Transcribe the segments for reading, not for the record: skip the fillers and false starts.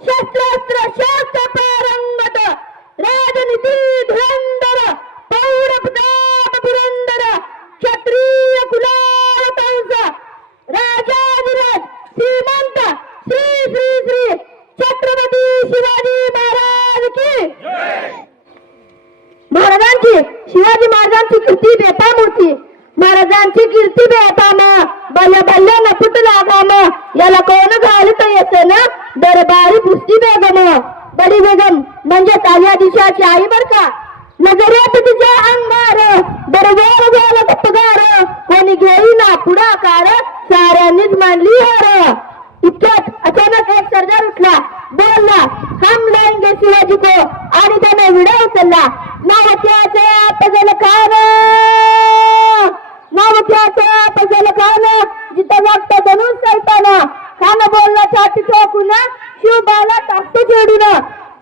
शस्त्रास्त्र शास्त्र पारंगत राजनीती धुरंधर पौर प्रताप पुरंदर क्षत्रिय कुलावतंस राजाधिराज श्रीमंत श्री श्री श्री छत्रपती शिवाजी महाराज की महाराजांची शिवाजी महाराजांची कीर्ती बेतामूर्ती महाराजांची कीर्ती बेताम बल्य बल्य नपुट लागाम याला कोण घालत येते ना दरबारी पुस्ती बेगम बडी बेगम म्हणजे ताल्या दिशाची आई बर का नजरेत तिच्या अंगार दरबार गेला गप्पगार कोणी घेईना पुढाकार साऱ्यांनीच मांडली हार इतक्यात अचानक एक सरदार उठला बोलला हम लाएंगे शिवाजी को आणि त्याने विडा उचलला नावत्याचे पगल खान नावत्याचे पगल खान जिथं वागतं धनुष सैताना खान बोलला छाती ठोकून शिवबाला टाकतो जोडून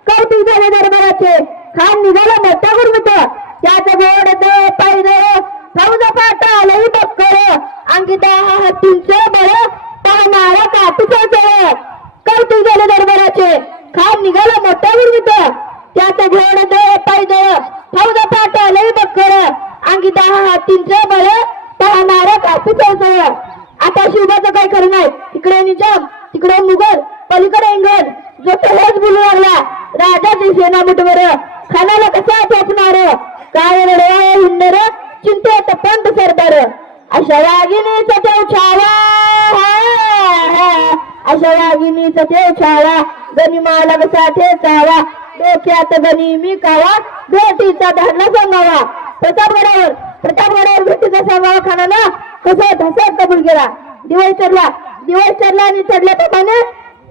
कौतुक झाले दरबाराचे खान निघाला मोठा गुरमुत त्याचं गोड पैर फौजा पाटा आलंही बक्कर अंकिता हत्तींचं बरं पाहणारा काटूचं कौतुक झाले दरबाराचे खान निघाला मोठा गुरमुत त्याचं गोड पैर फौजा पाटा आलंही बक्कर अंकिता हत्तींचं बरं पाहणारा काटूचं आता शिवबाचं काय खरं नाही इकडे निजाम तिकडे मुघल पलीकडे इंग्रज जो हेच बोलू लागला राजाची सेना मुठवर खानाला कसा ठोकणार काय रडवा हिंडर चिंतेत पंत सरदार अशा वाघिणीचा देव छावा अशा वाघिणीचा देव छावा गनिमाला कसा ठेचावा डोक्यात गणी मी कावा भेटीचा धरला सांगावा प्रतापगडावर भेटीचा सांगावा खानाला कसा धसा कबूल केला दिवस चढला आणि चढल्याप्रमाणे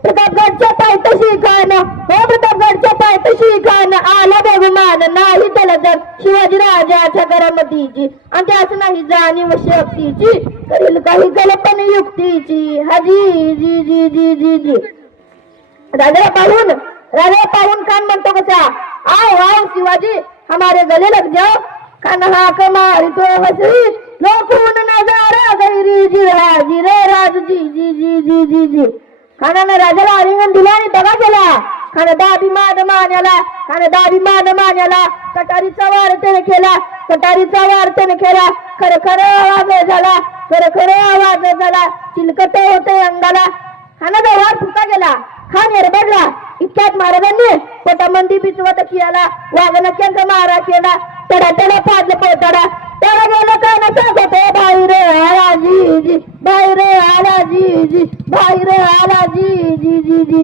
प्रतापगडच्या पायथ्याशी खान हो प्रतापगडच्या पायथ्याशी खान आला बहुमान नाही त्याला जग शिवाजी राजाच्या घरामधीची आणि त्याच नाही जाणीव शक्तीची करील काही कल्पन युक्तीची हाजी जी जी जी जी जी राजा पाहून खान म्हणतो कसा आओ आओ शिवाजी हमारे गले लग जाओ खान हाक मारी तो हसरी लोकून नजारा गैरी जी हाजी रे राज जी जी जी जी जी जी खानाने राजाला आलिंगन दिला आणि दगा केला खान दाभिमान मान्याला कटारीचा वार त्याने केला खर आवाज झाला चिलकत होते अंगाला खानाचा वार फुका गेला खान एरबडला इतक्यात महाराजांनी पोटामंदी बिचवत कियाला वाघनक्यांचा मारा केला तडा फाडलं पोटाडा त्याला गेलं कानाचा होते बाहेर आला जी जी बाहेर आला जी जी बाहेर आला जी जी जी जी